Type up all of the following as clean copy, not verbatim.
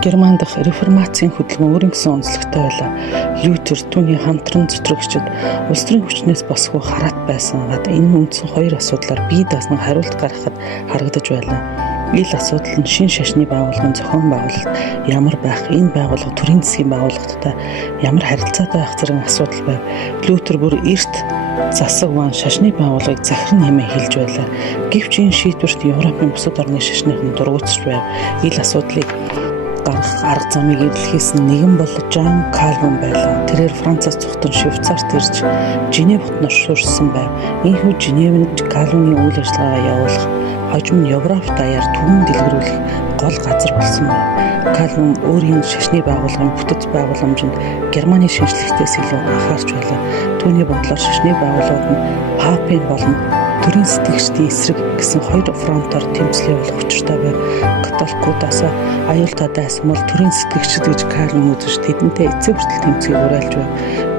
Герман дахь реформацийн хөдөлгөөн өөрийн гэсэн онцлогтой байлаа. Лютер түүний хамтран зүтрэгчид улс төрийн хүчнээс босгүй хараат байсан. Энэ үндсэн хоёр асуудлаар бие даасан хариулт гаргахад харагдаж байлаа. Ил асуудал нь шин шашны байгууллагын зохион байгуулалт ямар байх, энэ байгууллага төрийн засгийн байгууллагатай ямар харилцаатай байх зэрэг асуудал байв. Лютер бүр эрт засаг ван шашны байгууллагыг захиран хэмээн хэлж байлаа. Гэвч энэ шийдвэрт Европын бусад орны шашныхан дургуутсч байв. Ил асуудлыг гарах арга замыг эвлэхээс нэгэн бол Жан Кальвин байлаа. Тэрээр Францаас цухтан Швейцарт ирж Женевт норшурсан байв. Ийхүү Женевд Кальвины үйл ажиллагаа явуулах, хожим нь Европ даяар түмэн дэлгэрүүлэх гол газар болсон байв. Кальвин өөрийн шашны байгууллагын бүтэц байгууламжинд Германы шинжлэхтээс илүү анхаарч байлаа. Түүний бодлоор шашны байгууллагууд нь папын болон төрийн сэтгэгчдийн эсрэг гэсэн хоёр фронтоор тэмцэл явуулах учиртай байв. Католикуудаас аюултай дайсан бол төрийн сэтгэгчид гэж Кальвин үзэж тэдэнтэй эцэг хүртэл тэмцэхийг уриалж байв.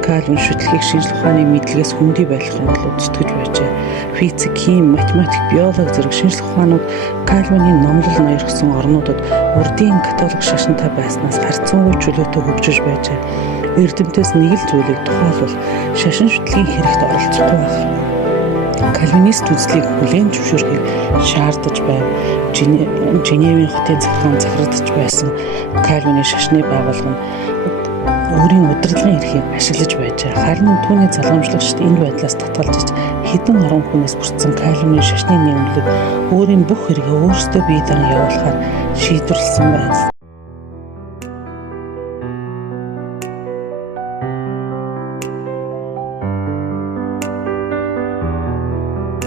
Кальвин шүтлгийг шинжлэх ухааны мэдлэгээс хүндий байхын тулд зүтгэж байжээ. Физик, хими, математик, биологи зэрэг шинжлэх ухаанууд Кальвины номлол ноёрхсон орнуудад урдын католик шашинтай байснаас харьцангуй чөлөөтэй хөгжиж байжээ. Эрдэмтээс нэг л зүйлийг тухайлбал шашин шүтлгийн хэрэгт оролцохгүй байх. Кальвинист үзлийг хүлээн зөвшөөрөхийг шаардаж байв. Женевийн хотын захиргаан захирагдж байсан Кальвины шашны байгууллага нь өөрийн удирдлагын эрхийг ашиглаж байжээ. Харин түүний залгамжлагчид энэ байдлаас татгалзаж хэдэн орон хүнээс бүрдсэн Кальвины шашны нийгэмлэг өөрийн бүх хэрэгээ өөрсдөө бие даан явуулахаар шийдвэрлэсэн байна.